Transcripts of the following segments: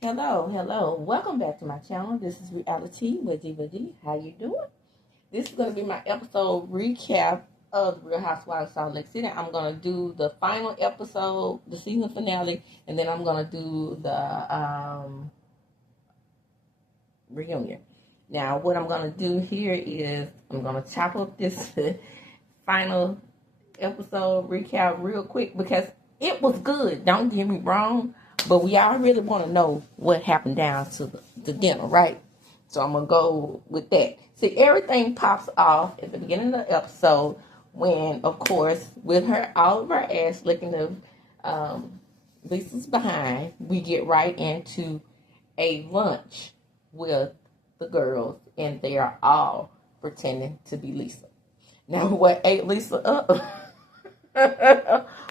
Hello. Welcome back to my channel. This is Reality with Diva D. How you doing? This is going to be my episode recap of the Real Housewives of Salt Lake City. I'm going to do the final episode, the season finale, and then I'm going to do the reunion. Now, what I'm going to do here is I'm going to chop up this final episode recap real quick because it was good. Don't get me wrong. But we all really want to know what happened down to the dinner, right? So I'm going to go with that. See, everything pops off at the beginning of the episode when, of course, with her all of her ass licking the Lisa's behind, we get right into a lunch with the girls, and they are all pretending to be Lisa. Now, what ate Lisa up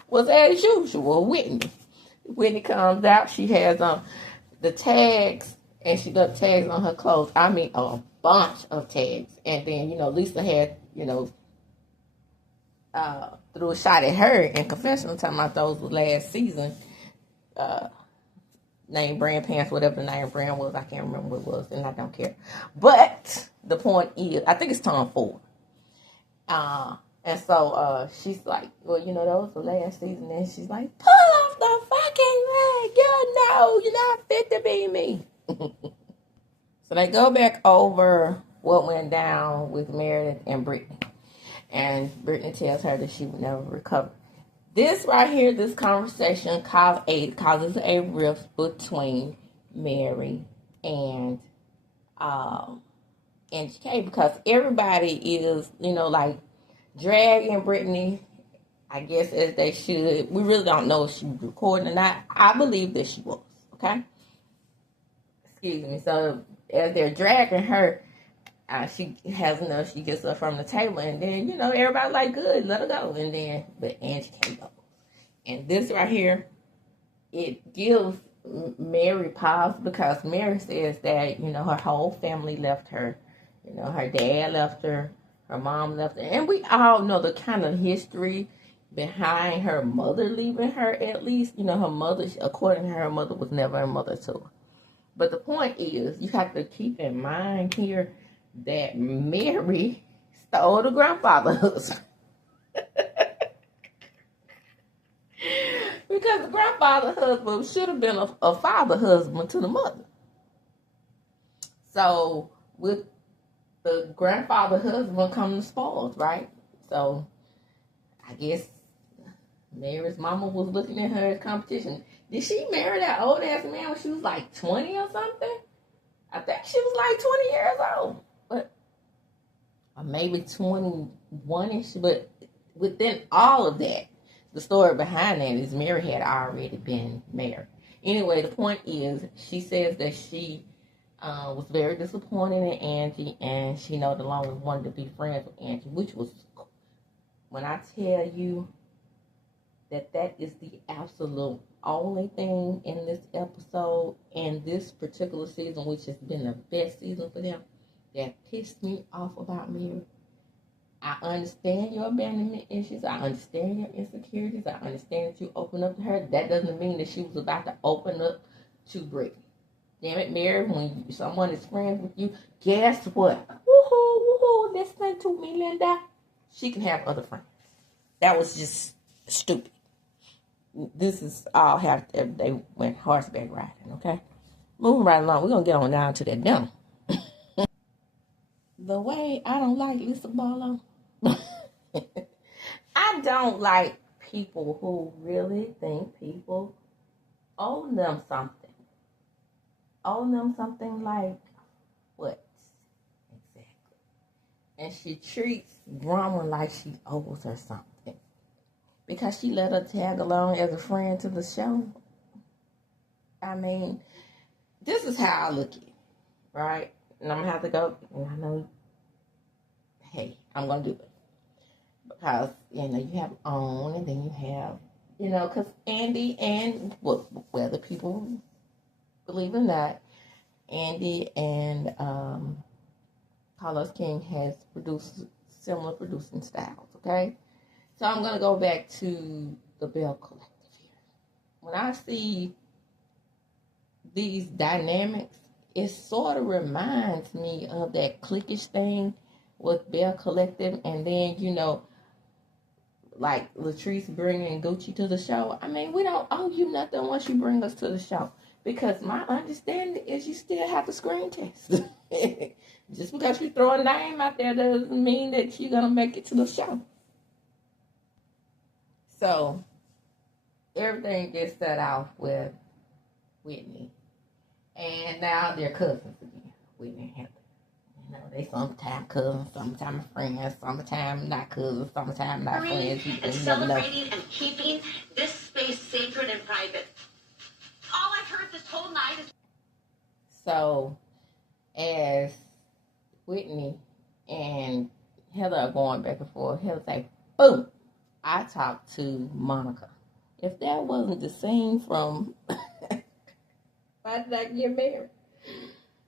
was, as usual, Whitney. Whitney comes out, she has the tags, and she got tags on her clothes. I mean, a bunch of tags. And then, Lisa had, threw a shot at her in confessional talking about those last season. Name brand pants, whatever the name brand was. I can't remember what it was, and I don't care. But the point is, I think it's Tom Ford. And so she's like, well, that was the last season. And she's like, pull off the fucking leg. You're not fit to be me. So they go back over what went down with Meredith and Brittany. And Brittany tells her that she would never recover. This right here, this conversation causes a rift between Mary and K, because everybody is, like, dragging Brittany, I guess, as they should. We really don't know if she was recording or not. I believe that she was, okay? Excuse me. So as they're dragging her, she has enough. She gets up from the table, and then, everybody's like, good, let her go. And then, but Angie can't go. And this right here, it gives Mary pause, because Mary says that, her whole family left her. Her dad left her. Her mom left her. And we all know the kind of history behind her mother leaving her, at least. Her mother, according to her mother, was never a mother to her. But the point is, you have to keep in mind here that Mary stole the grandfather husband. Because the grandfather husband should have been a father husband to the mother. So, with the grandfather husband come the spoils, right? So I guess Mary's mama was looking at her as competition. Did she marry that old ass man when she was like 20 or something? I think she was like 20 years old. But or maybe 21ish. But within all of that, the story behind that is Mary had already been married. Anyway, the point is, she says that she was very disappointed in Angie, and she no longer wanted to be friends with Angie, which was, when I tell you that is the absolute only thing in this episode and this particular season, which has been the best season for them, that pissed me off about Mary. I understand your abandonment issues. I understand your insecurities. I understand that you open up to her. That doesn't mean that she was about to open up to Brittany. Damn it, Mary, when someone is friends with you, guess what? Woohoo, listen to me, Linda. She can have other friends. That was just stupid. This is all how they went horseback riding, okay? Moving right along, we're going to get on down to that dinner. The way I don't like Lisa Barlow, I don't like people who really think people owe them something. Owe them something like what? Exactly. And she treats Grandma like she owes her something, because she let her tag along as a friend to the show. I mean, this is how I look at it, right? And I'm going to have to go, and I know, hey, I'm going to do it. Because, you have OWN, and then you have, because Andy and, whether people believe it or not, Andy and Carlos King has produced similar producing styles, okay? So I'm going to go back to the Bell Collective here. When I see these dynamics, it sort of reminds me of that cliquish thing with Bell Collective, and then, like Latrice bringing Gucci to the show. I mean, we don't owe you nothing once you bring us to the show. Because my understanding is you still have to screen test. Just because you throw a name out there doesn't mean that you're going to make it to the show. So, everything gets set off with Whitney. And now they're cousins again, Whitney and Heather. They sometimes cousins, sometimes friends, sometimes not cousins, sometimes not friends. And celebrating and keeping this space sacred and private. All I've heard this whole night is... So, as Whitney and Heather are going back and forth, Heather's like, boom, I talked to Monica. If that wasn't the scene from Why Did I Get Married?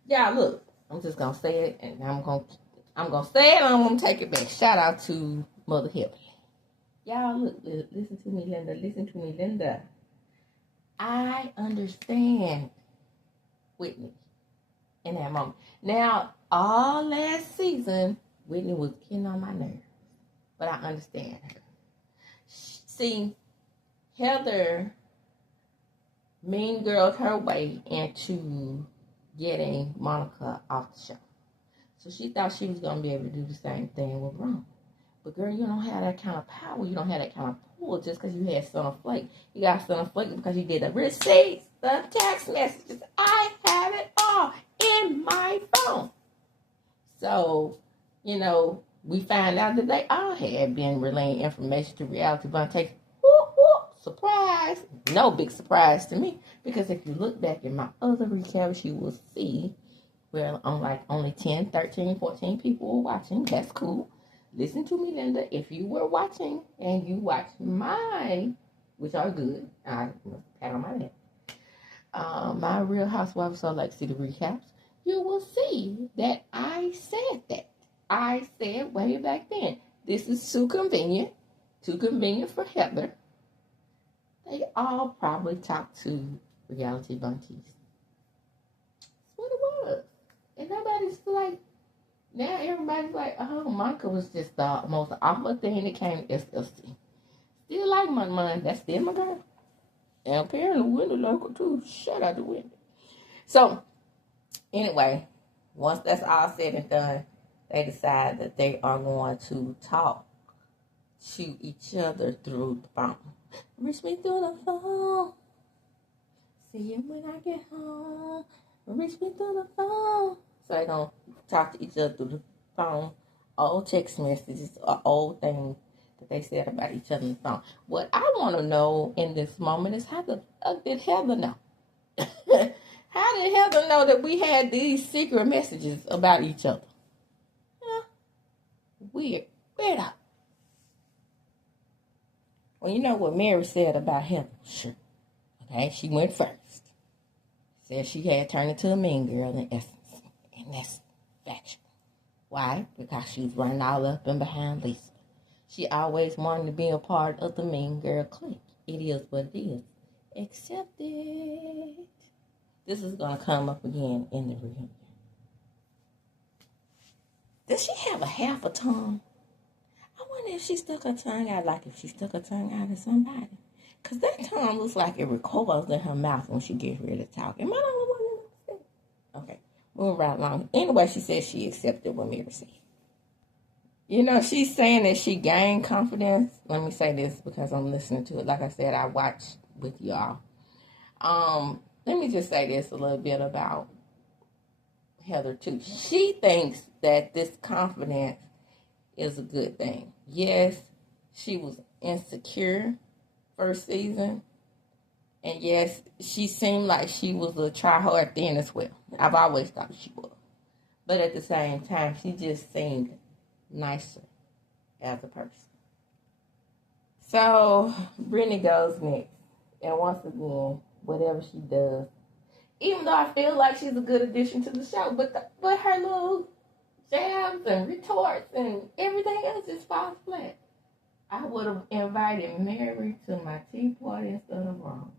Yeah, look, I'm just going to say it, and I'm going to say it, and I'm going to take it back. Shout out to Mother Heather. Y'all, look, listen to me, Linda. Listen to me, Linda. I understand Whitney in that moment. Now, all last season, Whitney was getting on my nerves. But I understand her. See, Heather mean girled her way into getting Monica off the show. So she thought she was going to be able to do the same thing with Ron. But girl, you don't have that kind of power. You don't have that kind of pull just because you had Son Flake. You got Son Flake because you did the receipts, the text messages. I have it all in my phone. So, we find out that they all had been relaying information to Reality Buntage. Whoop, whoop, surprise. No big surprise to me. Because if you look back in my other recaps, you will see where only 10, 13, 14 people were watching. That's cool. Listen to me, Linda. If you were watching and you watched mine, which are good, I pat on my neck, my Real Housewives of Salt Lake City recaps, you will see that I said that. I said way back then, this is too convenient for Heather. They all probably talked to Reality Bunties. That's what it was. And nobody's like, now everybody's like, oh, Monica was just the most awful thing that came to SLC. Still like my that's still my girl. And apparently Wendy like her too. Shout out to Wendy. So, anyway, once that's all said and done, they decide that they are going to talk to each other through the phone. Reach me through the phone. See you when I get home. Reach me through the phone. So they're going to talk to each other through the phone. Old text messages or old things that they said about each other on the phone. What I want to know in this moment is how did Heather know? How did Heather know that we had these secret messages about each other? Weird. Weirdo. Well, you know what Mary said about Heather? Sure. Okay, she went first. Said she had turned into a mean girl in essence. And that's factual. Why? Because she was running all up and behind Lisa. She always wanted to be a part of the mean girl clique. It is what it is. Accept it. This is going to come up again in the reunion. Does she have a half a tongue? I wonder if she stuck her tongue out like if she stuck her tongue out at somebody. Because that tongue looks like it recoils in her mouth when she gets ready to talk. Am I the only one? Okay, moving right along. Anyway, she said she accepted what Mary said. She's saying that she gained confidence. Let me say this because I'm listening to it. Like I said, I watch with y'all. Let me just say this a little bit about Heather too. She thinks that this confidence is a good thing. Yes, she was insecure first season. And yes, she seemed like she was a try-hard thing as well. I've always thought she was. But at the same time, she just seemed nicer as a person. So, Brittany goes next. And once again, whatever she does, even though I feel like she's a good addition to the show, but her little jabs and retorts and everything else just falls flat. I would have invited Mary to my tea party instead of Ron.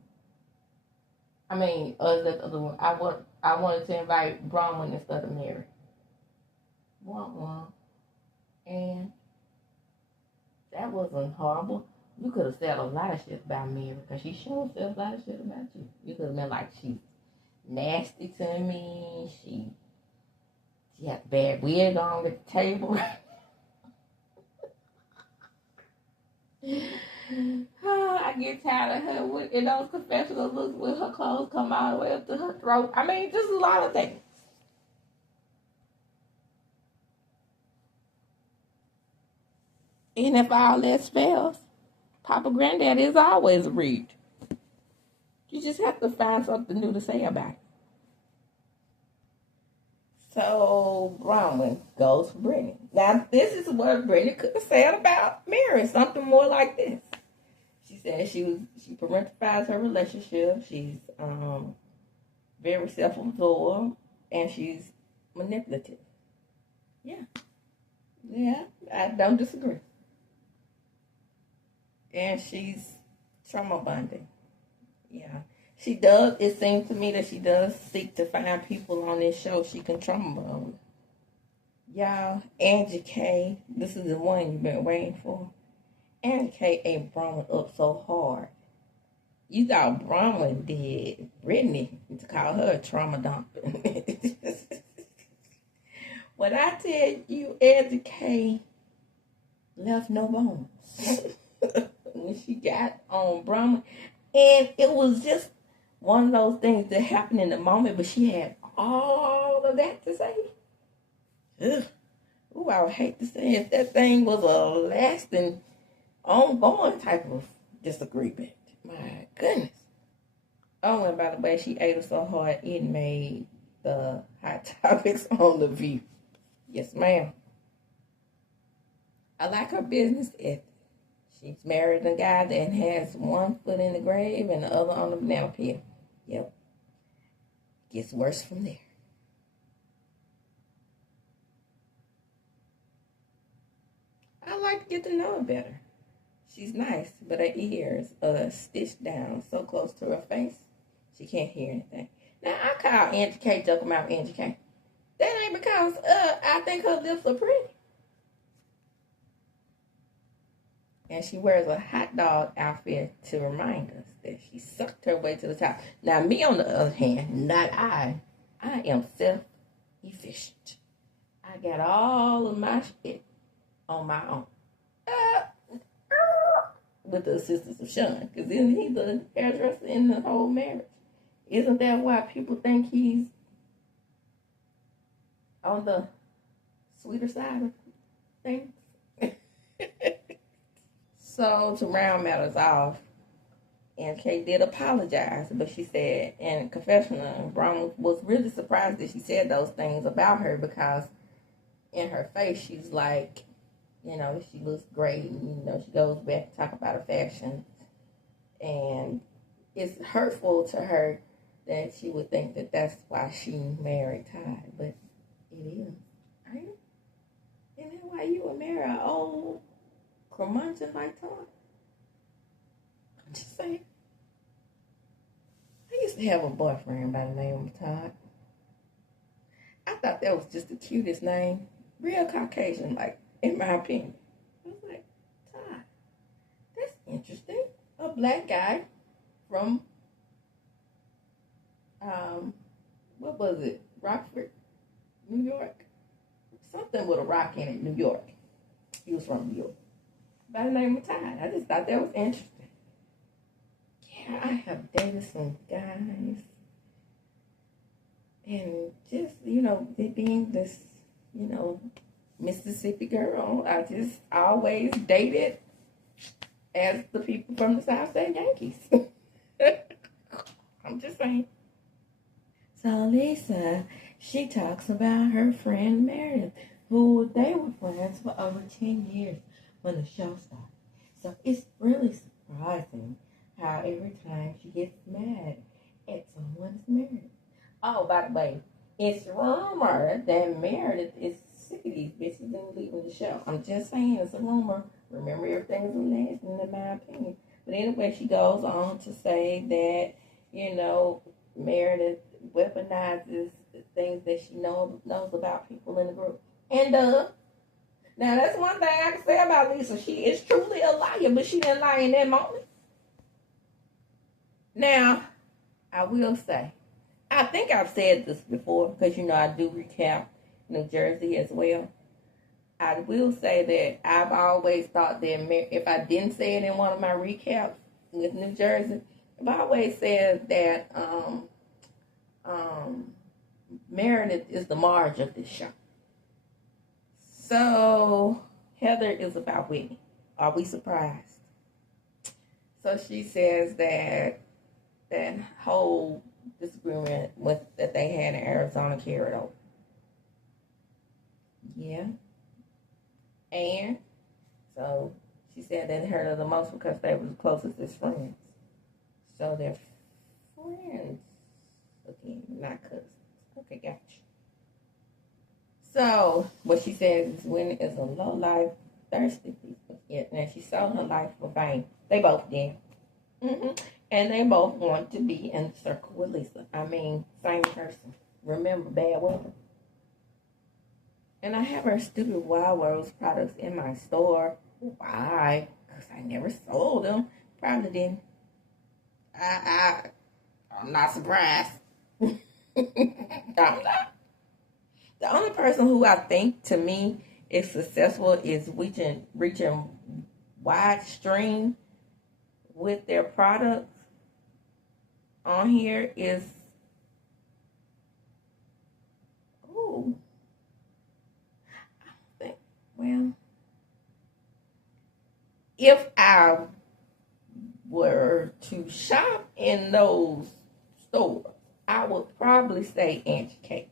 I mean, that the other one. I wanted to invite Bronwyn instead of Mary. And that wasn't horrible. You could have said a lot of shit about Mary because she sure said a lot of shit about you. You could have been like, she's nasty to me. She had a bad wig on at the table. I get tired of her in those confessional looks with her clothes come all the way up to her throat. I mean, just a lot of things. And if all that fails, Papa Granddad is always a read. You just have to find something new to say about it. So Bronwyn goes for Brittany. Now, this is what Brittany could have said about Mary, something more like this. She said she parentifies her relationship. She's very self-absorbed, and she's manipulative. Yeah, I don't disagree. And she's trauma bonding. Yeah. She does, it seems to me that she does seek to find people on this show she can trauma bond. Y'all, Angie K, this is the one you've been waiting for. Angie K ate Bronwyn up so hard. You thought Bronwyn did Brittany to call her a trauma dumping. When I tell you Angie K left no bones when she got on Bronwyn, and it was just one of those things that happened in the moment, but she had all of that to say. Ugh. Ooh, I would hate to say if that thing was a lasting, ongoing type of disagreement. My goodness. Oh, and by the way, she ate her so hard it made the Hot Topics on The View. Yes, ma'am. I like her business ethic. She's married a guy that has one foot in the grave and the other on the banana peel. Yep. Gets worse from there. I like to get to know her better. She's nice, but her ears are stitched down so close to her face, she can't hear anything. Now, I call Angie K, joke about Angie K. That ain't because I think her lips are pretty. And she wears a hot dog outfit to remind us that she sucked her way to the top. Now, me, on the other hand, not I. I am self-efficient. I got all of my shit on my own. With the assistance of Sean. Because isn't he the hairdresser in the whole marriage? Isn't that why people think he's on the sweeter side of things? So, to round matters off, Aunt Kay did apologize, but she said in confessional, Bronwyn was really surprised that she said those things about her because in her face, she's like, you know, she looks great. And, you know, she goes back to talk about her fashion. And it's hurtful to her that she would think that that's why she married Todd. But it is. Right? Isn't that why you would marry an old curmudgeon like Todd? I'm just saying. I used to have a boyfriend by the name of Todd. I thought that was just the cutest name. Real Caucasian, like, in my opinion. I was like, Todd, that's interesting. A black guy from, what was it? Rockford, New York? Something with a rock in it, New York. He was from New York. By the name of Todd. I just thought that was interesting. Yeah, I have dated some guys. And just, you know, it being this, you know, Mississippi girl, I just always dated as the people from the South Side Yankees. I'm just saying. So Lisa, she talks about her friend Meredith, who they were friends for over 10 years when the show started. So it's really surprising how every time she gets mad at someone's married. Oh, by the way, it's rumored that Meredith is sick of these bitches and leaving the show. I'm just saying, it's a rumor. Remember, everything's imagined in my opinion. But anyway, she goes on to say that, you know, Meredith weaponizes the things that she knows about people in the group. And now that's one thing I can say about Lisa. She is truly a liar, but she didn't lie in that moment. Now, I will say, I think I've said this before because I do recap New Jersey as well. I will say that I've always thought that if I didn't say it in one of my recaps with New Jersey, I've always said that Meredith is the Marge of this show. So Heather is about Whitney. Are we surprised? So she says that whole disagreement that they had in Arizona carried over. Yeah. And so she said that hurt her the most because they were the closest as friends. So they're friends again, not cousins. Okay, gotcha. So what she says is Winnie is a low life, thirsty people. Yeah, and she sold her life for fame. They both did. And they both want to be in the circle with Lisa. I mean, same person. Remember, bad weather. And I have her stupid Wild Rose products in my store. Why? Because I never sold them. Probably didn't. I'm not surprised. I'm not. The only person who I think, to me, is successful is reaching wide stream with their products on here is well, if I were to shop in those stores, I would probably say Angie K.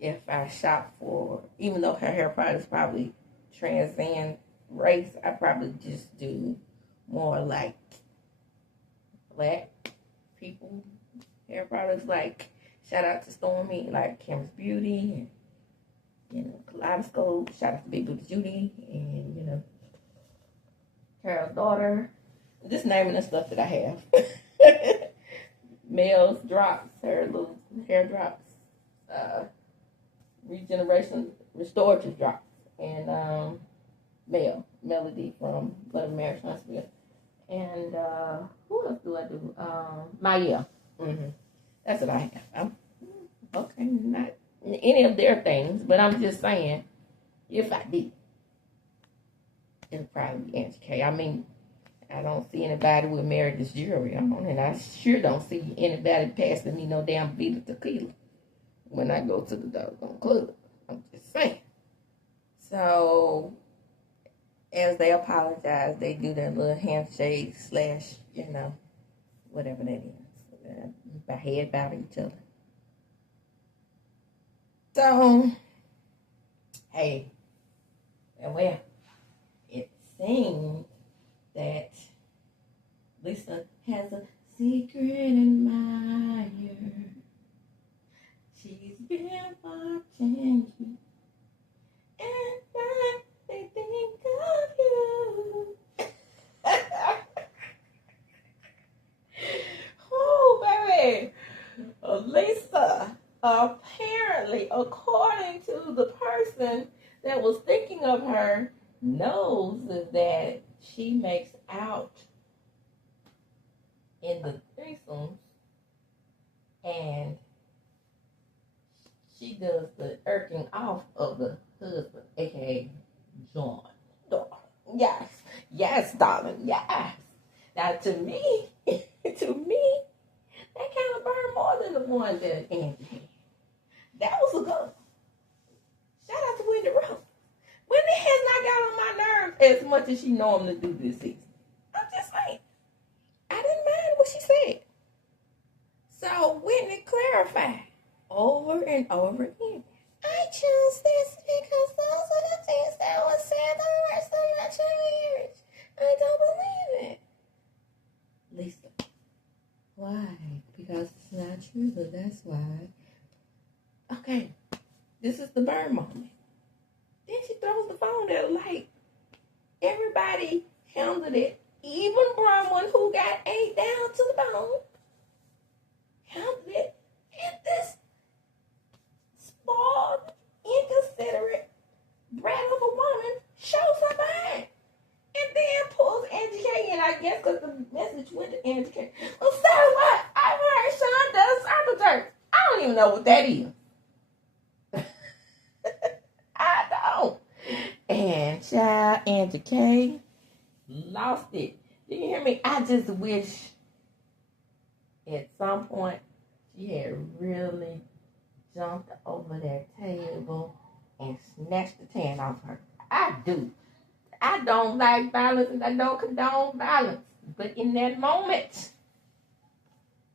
If I shop for, even though her hair products probably transcend race, I probably just do more like black people hair products. Like, shout out to Stormy, like Kim's Beauty, and Kaleidoscope. Shout out to Big Booty Judy, and Carol's daughter. Just naming the stuff that I have. Mel's drops, her little hair drops. Regeneration restorative drops, and Melody from Blood of Marriage Huntsville, and who else do I do? Maya. That's what I have. Okay, not any of their things, but I'm just saying, if I did, it'd probably be Angie K. I mean, I don't see anybody with Meredith's jewelry on, and I sure don't see anybody passing me no damn Vita tequila when I go to the doggone club. I'm just saying. So, as they apologize, they do their little handshake / whatever that is. By head bow to each other. So, hey, and well, it seems that Lisa has a secret admirer. She's been watching you, and they think of you. Oh, baby. Lisa, apparently, according to the person that was thinking of her, knows that she makes out in the threesomes, and she does the irking off of the husband, aka John. Yes, darling, yes. Now, to me, that kind of burned more than the one that Angie had. That was a good one. Shout out to Wendy Rose. Wendy has not got on my nerves as much as she normally do this season. I'm just saying. I didn't mind what she said. So Whitney clarified over and over again. I chose this because those are the things that were said the rest of my marriage. I don't believe it. Lisa. Why? Because it's not true, so that's why. Okay. This is the burn moment. Then she throws the phone at her like everybody handled it. Even Bronwyn, who got ate down to the bone. message went to Angie K. Well, so what? I heard Sean does circle jerk. I don't even know what that is. I don't. And child, Angie K lost it. Do you hear me? I just wish at some point she had really jumped over that table and snatched the tan off her. I do. I don't like violence and I don't condone violence. But in that moment,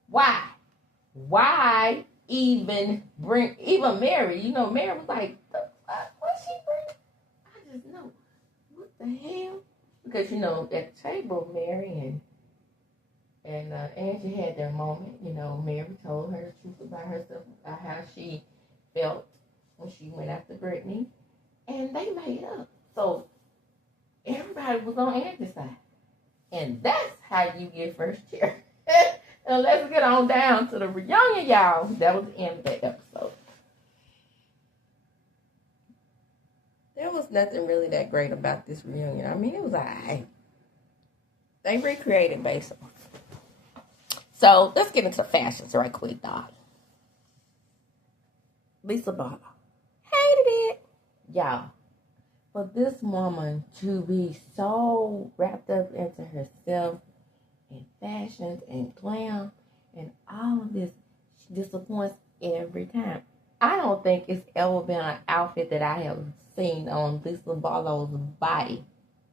why? Why even Mary? You know, Mary was like, what's she bring? I just know. What the hell? Because, you know, at the table, Mary and Angie had their moment. You know, Mary told her the truth about herself, about how she felt when she went after Brittany. And they made up. So everybody was on Angie's side. And that's how you get first chair. And let's get on down to the reunion, y'all. That was the end of that episode. There was nothing really that great about this reunion. I mean, it was alright. They recreated baseball. So let's get into fashions right quick, dog. Lisa Barlow. Hated it. Y'all. For this woman to be so wrapped up into herself and fashions and glam and all of this, she disappoints every time. I don't think it's ever been an outfit that I have seen on Lisa Barlow's body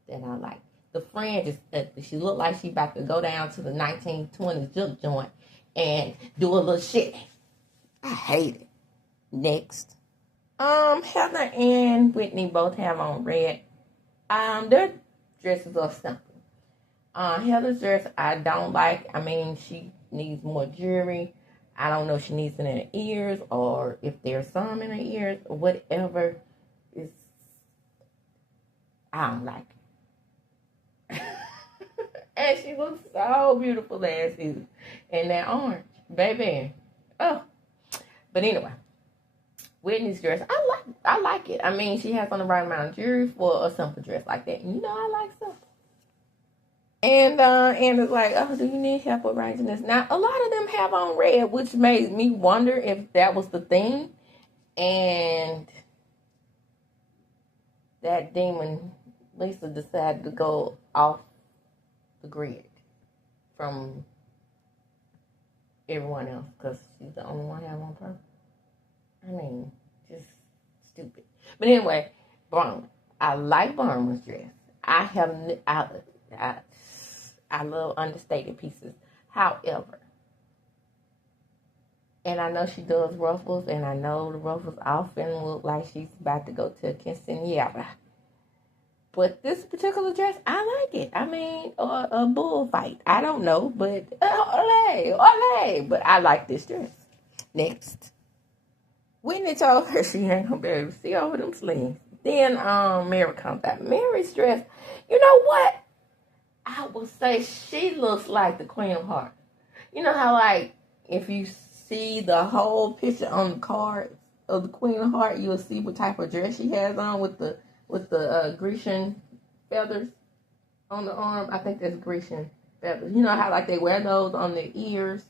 that I like. The fringe is ugly. She looked like she about to go down to the 1920s juke joint and do a little shit. I hate it. Next. Heather and Whitney both have on red. Their dresses are simple. Heather's dress I don't like. I mean, she needs more jewelry. I don't know if she needs it in her ears or if there's some in her ears or whatever. I don't like it. And she looks so beautiful last season. And that orange, baby. Oh. But anyway. Whitney's dress, I like it. I mean, she has on the right amount of jewelry for a simple dress like that. And you know, I like simple. And it's like, oh, do you need help with arranging this? Now, a lot of them have on red, which made me wonder if that was the thing. And that demon, Lisa, decided to go off the grid from everyone else because she's the only one having on purpose. I mean, just stupid. But anyway, Barnum. I like Barnum's dress. I love understated pieces. However, and I know she does ruffles, and I know the ruffles often look like she's about to go to a quinceañera. But this particular dress, I like it. I mean, a bullfight. I don't know, but ole. But I like this dress. Next. Whitney told her she ain't gonna be able to see over them sleeves. Then Mary comes out. Mary's dress, you know what? I would say she looks like the Queen of Hearts. You know how, like, if you see the whole picture on the card of the Queen of Hearts, you'll see what type of dress she has on with the Grecian feathers on the arm. I think that's Grecian feathers. You know how, like, they wear those on their ears?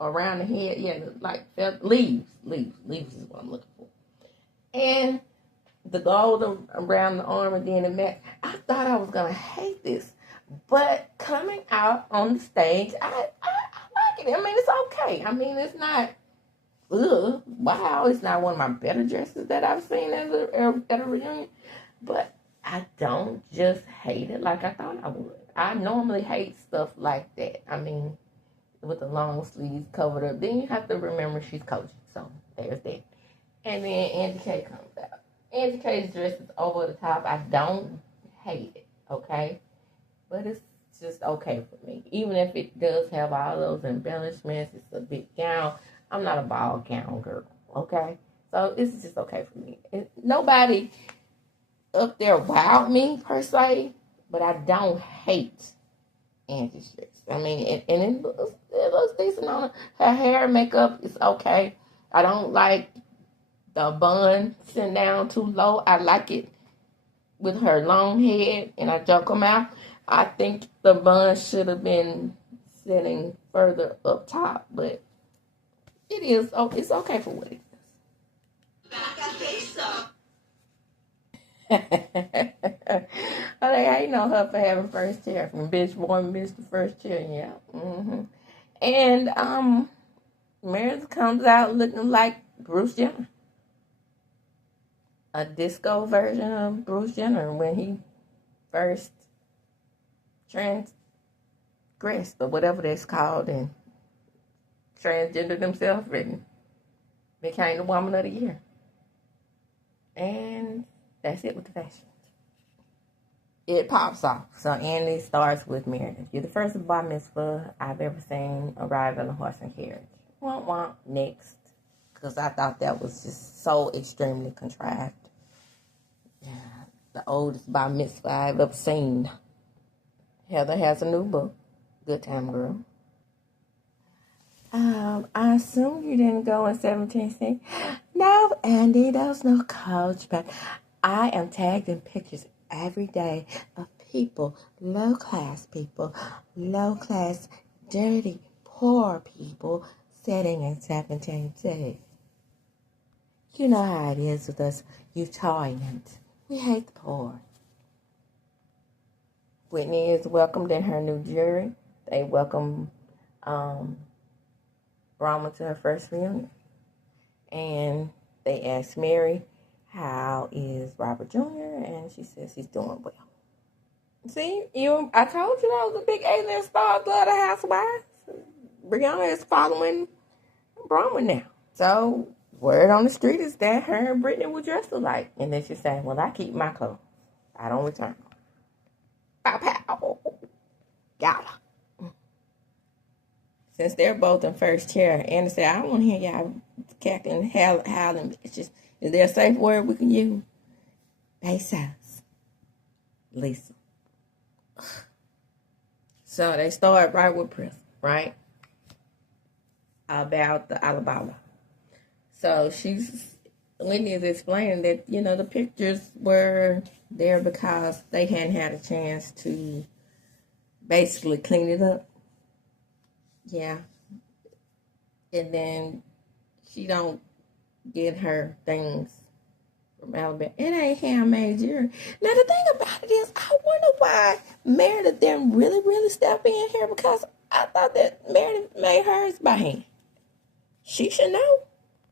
Around the head, yeah, like leaves is what I'm looking for. And the gold around the arm and then the mat. I thought I was gonna hate this, but coming out on the stage, I like it. I mean, it's okay. I mean, it's not, wow, it's not one of my better dresses that I've seen at a reunion, but I don't just hate it like I thought I would. I normally hate stuff like that. I mean, with the long sleeves covered up. Then you have to remember she's coaching. So there's that. And then Angie K comes out. Angie K's dress is over the top. I don't hate it, okay? But it's just okay for me. Even if it does have all those embellishments, it's a big gown. I'm not a ball gown girl, okay? So it's just okay for me. Nobody up there wowed me, per se, but I don't hate Angie's dress. I mean, and it looks decent on her. Her hair and makeup is okay. I don't like the bun sitting down too low. I like it with her long head, and I joke them out. I think the bun should have been sitting further up top, but it is. Oh, it's okay for what it is. Oh, they ain't on her for having first chair. From bitch born, bitch the first chair. Yeah. And Meredith comes out looking like Bruce Jenner, a disco version of Bruce Jenner when he first transgressed or whatever that's called and transgendered himself and became the woman of the year. And that's it with the fashion. It pops off. So Andy starts with Meredith. You're the first bar mitzvah I've ever seen arrive in a horse and carriage. Womp womp. Next. Because I thought that was just so extremely contrived. Yeah, the oldest bar mitzvah I've ever seen. Heather has a new book. Good time, girl. I assume you didn't go in 17th. No, Andy, there was no coach, but I am tagged in pictures every day of people, low class, dirty, poor people sitting in 17th. You know how it is with us Utahns. We hate the poor. Whitney is welcomed in her new jury. They welcome Brahma to her first reunion. And they ask Mary, how is Robert Jr.? And she says he's doing well. See, I told you that was a big A-list star of the Housewives. Brianna is following Brahma now. So, word on the street is that her and Brittany were dressed alike. And then she said, well, I keep my clothes. I don't return them. Pow, pow. Got her. Since they're both in first chair, Anna said, I don't want to hear y'all cackling, howling bitches. Is there a safe word we can use? Pesos. Lisa. So they start right with Prince, right? About the Alabama. So Whitney is explaining that, the pictures were there because they hadn't had a chance to basically clean it up. Yeah. And then she don't get her things from Alabama. It ain't handmade jewelry. Now the thing about it is, I wonder why Meredith didn't really, really step in here, because I thought that Meredith made hers by hand. She should know.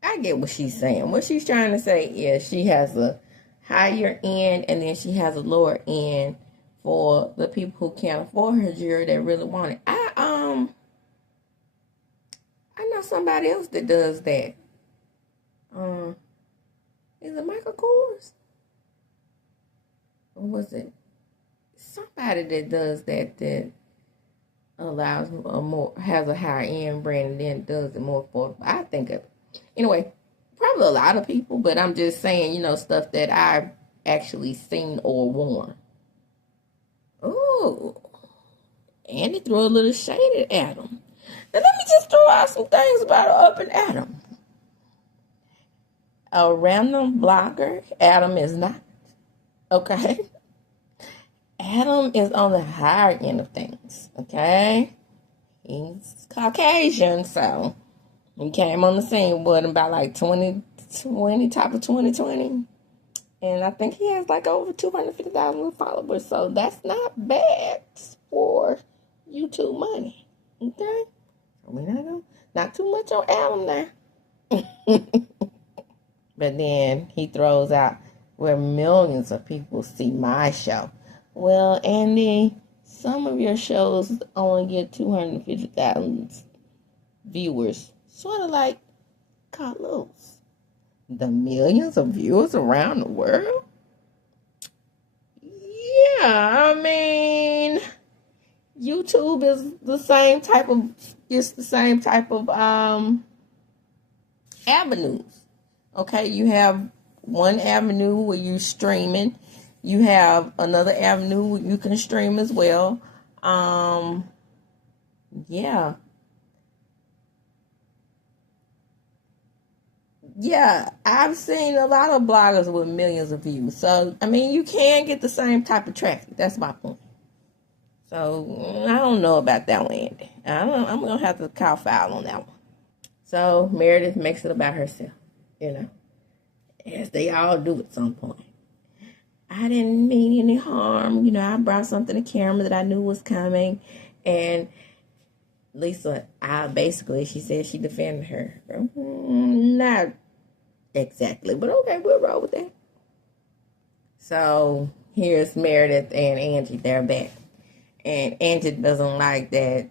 I get what she's saying. What she's trying to say is she has a higher end and then she has a lower end for the people who can't afford her jewelry that really want it. I know somebody else that does that. Is it Michael Kors? Or was it somebody that does that allows has a higher end brand and then does it more affordable? I think of it. Anyway, probably a lot of people, but I'm just saying, stuff that I've actually seen or worn. Oh, Andy threw a little shade at Adam. Now let me just throw out some things about Up and Adam. A random blogger, Adam is not. Okay? Adam is on the higher end of things. Okay? He's Caucasian, so he came on the scene with about like 2020, top of 2020. And I think he has like over 250,000 followers. So that's not bad for YouTube money. Okay? Not too much on Adam there. But then he throws out where millions of people see my show. Well, Andy, some of your shows only get 250,000 viewers. Sort of like Carlos. The millions of viewers around the world? Yeah, I mean, YouTube is the same type of avenues. Okay, you have one avenue where you're streaming. You have another avenue where you can stream as well. Yeah. Yeah, I've seen a lot of bloggers with millions of views. So, I mean, you can get the same type of traffic. That's my point. So I don't know about that one, Andy. I'm going to have to call foul on that one. So Meredith makes it about herself, as they all do at some point. I didn't mean any harm. I brought something to camera that I knew was coming. And Lisa, she said she defended her. Not exactly, but okay, we'll roll with that. So here's Meredith and Angie. They're back. And Angie doesn't like that.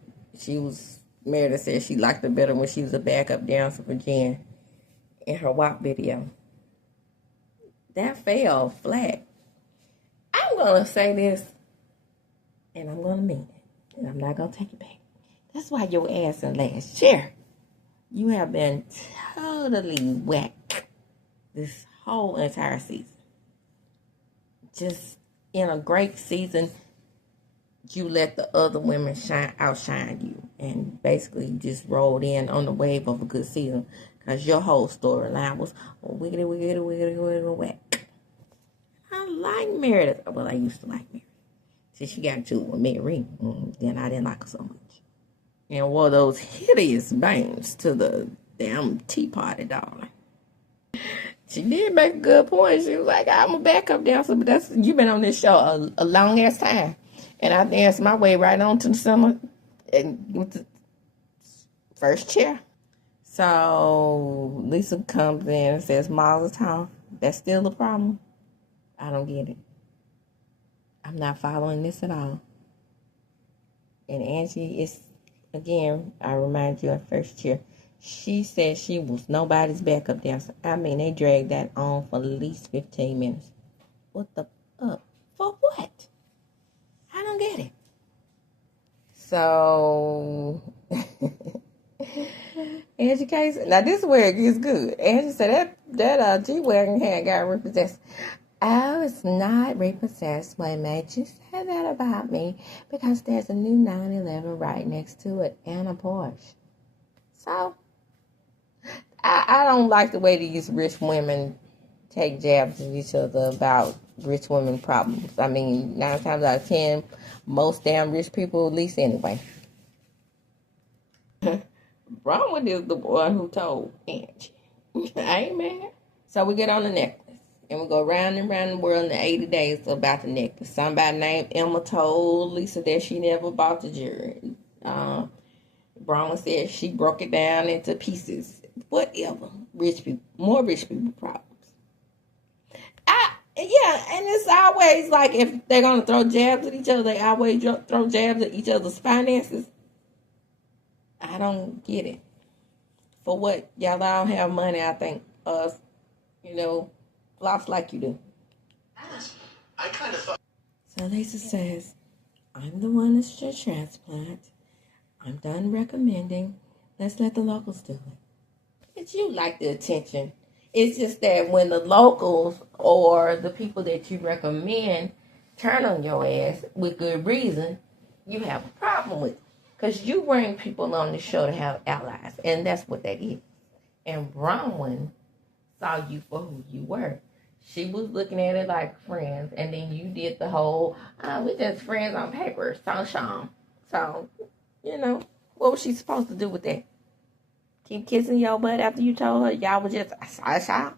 Meredith said she liked it better when she was a backup dancer for Jen in her WAP video. That fell flat. I'm going to say this, and I'm going to mean it, and I'm not going to take it back. That's why your ass in last chair. You have been totally whacked this whole entire season. Just in a great season, you let the other women outshine you, and basically just rolled in on the wave of a good season because your whole storyline was wiggity, wiggity, wiggity, wiggity, whack. I like Meredith. Well, I used to like Meredith. Till she got into it with Mary, then I didn't like her so much. And wore those hideous bangs to the damn tea party, darling. She did make a good point. She was like, I'm a backup dancer, but you've been on this show a long ass time. And I danced my way right on to the summer and with the first chair. So Lisa comes in and says, Mazel tov. That's still a problem? I don't get it. I'm not following this at all. And Angie is, again, I remind you of first chair. She said she was nobody's backup dancer. I mean, they dragged that on for at least 15 minutes. What the for what? I don't get it. So, Angie case. Now this is where it gets good. Angie said that G-Wagon had got repossessed. I was not repossessed. What made you say that about me? Because there's a new 911 right next to it and a Porsche. So, I don't like the way these rich women take jabs at each other about rich women problems. I mean, 9 times out of 10, most damn rich people at least anyway. Bronwyn is the one who told Angie. I ain't mad. So we get on the necklace. And we go round and round the world in the 80 days about the necklace. Somebody named Emma told Lisa that she never bought the jewelry. Bronwyn said she broke it down into pieces. Whatever. Rich people. More rich people problems. Yeah, and it's always like if they're going to throw jabs at each other, they always throw jabs at each other's finances. I don't get it. For what? Y'all all have money, I think. Lots like you do. I kind of thought. So Lisa says, I'm the one that's your transplant. I'm done recommending. Let's let the locals do it. But you like the attention. It's just that when the locals or the people that you recommend turn on your ass with good reason, you have a problem with it. Because you bring people on the show to have allies. And that's what that is. And Bronwyn saw you for who you were. She was looking at it like friends. And then you did the whole, we're just friends on paper. So, what was she supposed to do with that? Keep kissing your butt after you told her y'all was just a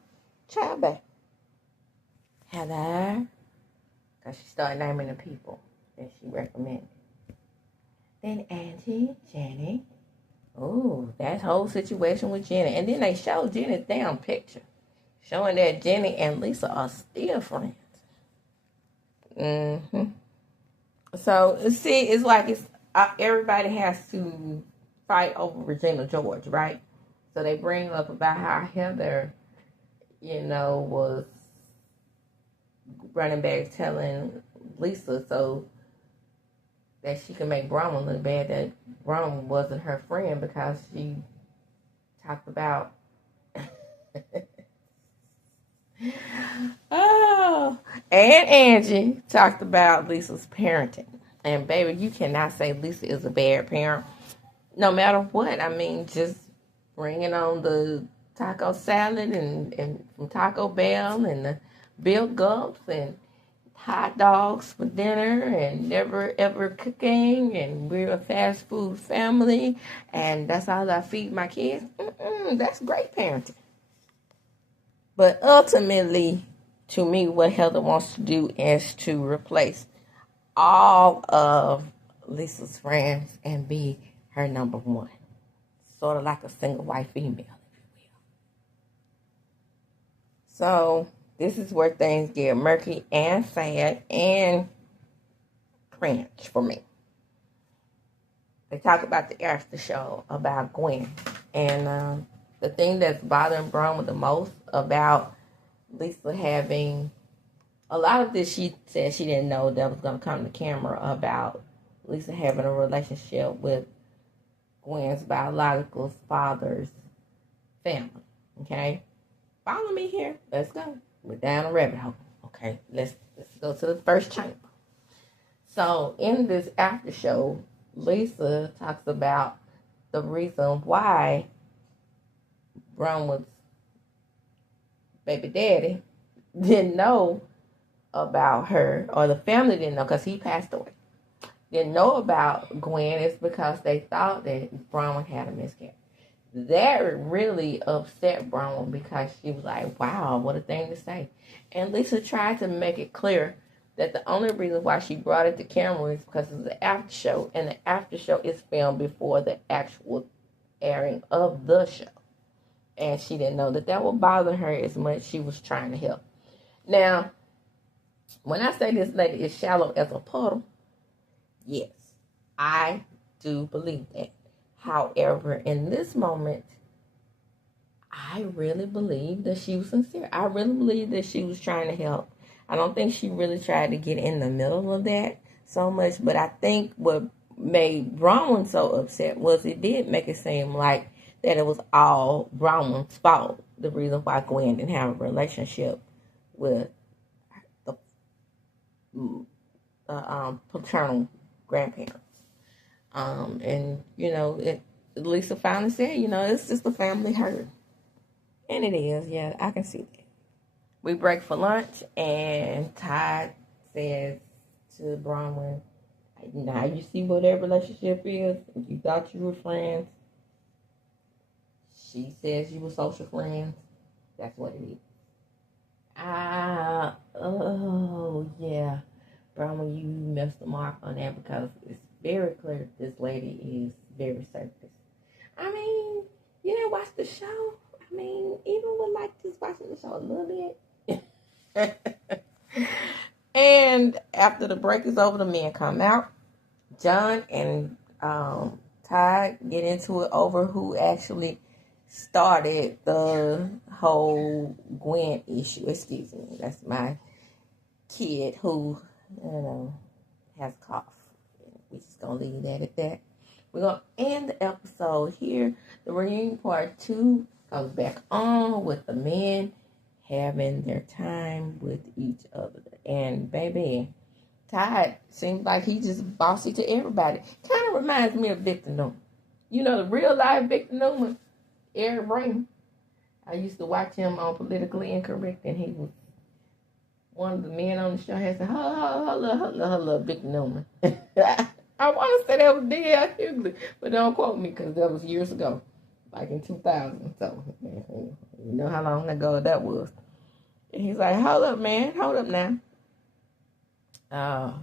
child back. Heather. Because she started naming the people that she recommended. Then Angie, Jenny. Oh, that whole situation with Jenny. And then they showed Jenny's damn picture. Showing that Jenny and Lisa are still friends. So, see, it's like everybody has to fight over Regina George, right? So they bring up about how Heather, was running back telling Lisa so that she can make Bronwyn look bad that Bronwyn wasn't her friend because she talked about and Angie talked about Lisa's parenting. And baby, you cannot say Lisa is a bad parent. No matter what. I mean, just bringing on the taco salad and from Taco Bell and the Bill Gumps and hot dogs for dinner and never ever cooking, and we're a fast food family, and that's all I feed my kids. That's great parenting. But ultimately, to me, what Heather wants to do is to replace all of Lisa's friends and be her number one. Sort of like a single white female, if you will. So this is where things get murky and sad and cringe for me. They talk about the after show about Gwen. And the thing that's bothering Brahma the most about Lisa having a lot of this, she said she didn't know that was going to come to camera about Lisa having a relationship with Gwen's biological father's family. Okay? Follow me here. Let's go. We're down a rabbit hole. Okay, let's go to the first chamber. So in this after show, Lisa talks about the reason why Brahma's baby daddy didn't know about her, or the family didn't know because he passed away. Didn't know about Gwen is because they thought that Brahma had a miscarriage. That really upset Brahma because she was like, wow, what a thing to say. And Lisa tried to make it clear that the only reason why she brought it to camera is because of the after show, and the after show is filmed before the actual airing of the show. And she didn't know that would bother her as much. She was trying to help. Now, when I say this lady is shallow as a puddle, yes, I do believe that. However, in this moment, I really believe that she was sincere. I really believe that she was trying to help. I don't think she really tried to get in the middle of that so much, but I think what made Bronwyn so upset was it did make it seem like that it was all Bronwyn's fault, the reason why Gwen didn't have a relationship with the paternal grandparents. And, Lisa finally said, it's just a family hurt. And it is, yeah, I can see that. We break for lunch, and Todd says to Bronwyn, now you see what their relationship is. You thought you were friends. She says you were social friends. That's what it is. Oh, yeah. Bronwyn, you missed the mark on that because it's very clear this lady is very surface. I mean, you didn't watch the show. I mean, even with just watching the show a little bit. And after the break is over, the men come out. John and Todd get into it over who actually started the whole Gwen issue. Excuse me. That's my kid who, has cough. We're just going to leave that at that. We're going to end the episode here. The reunion part 2 goes back on with the men having their time with each other. And baby, Todd seems like he just bossy to everybody. Kind of reminds me of Victor Newman. The real life Victor Newman, Eric Brain. I used to watch him on Politically Incorrect, and he was one of the men on the show. Had said, hello, Victor Newman. I want to say that was D.L. Hughley, but don't quote me because that was years ago, like in 2000. So, you know how long ago that was. And he's like, hold up, man. Hold up now. I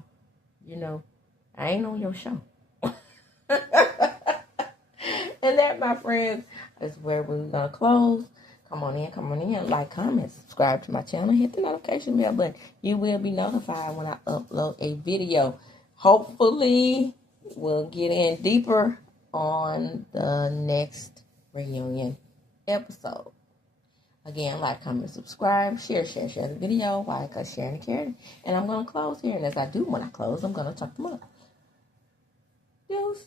ain't on your show. And that, my friends, is where we're going to close. Come on in, like, comment, subscribe to my channel, hit the notification bell button. You will be notified when I upload a video. Hopefully, we'll get in deeper on the next reunion episode. Again, like, comment, subscribe, share the video. Why? Because sharing and caring. And I'm going to close here. And as I do when I close, I'm going to tuck them up. Deuces.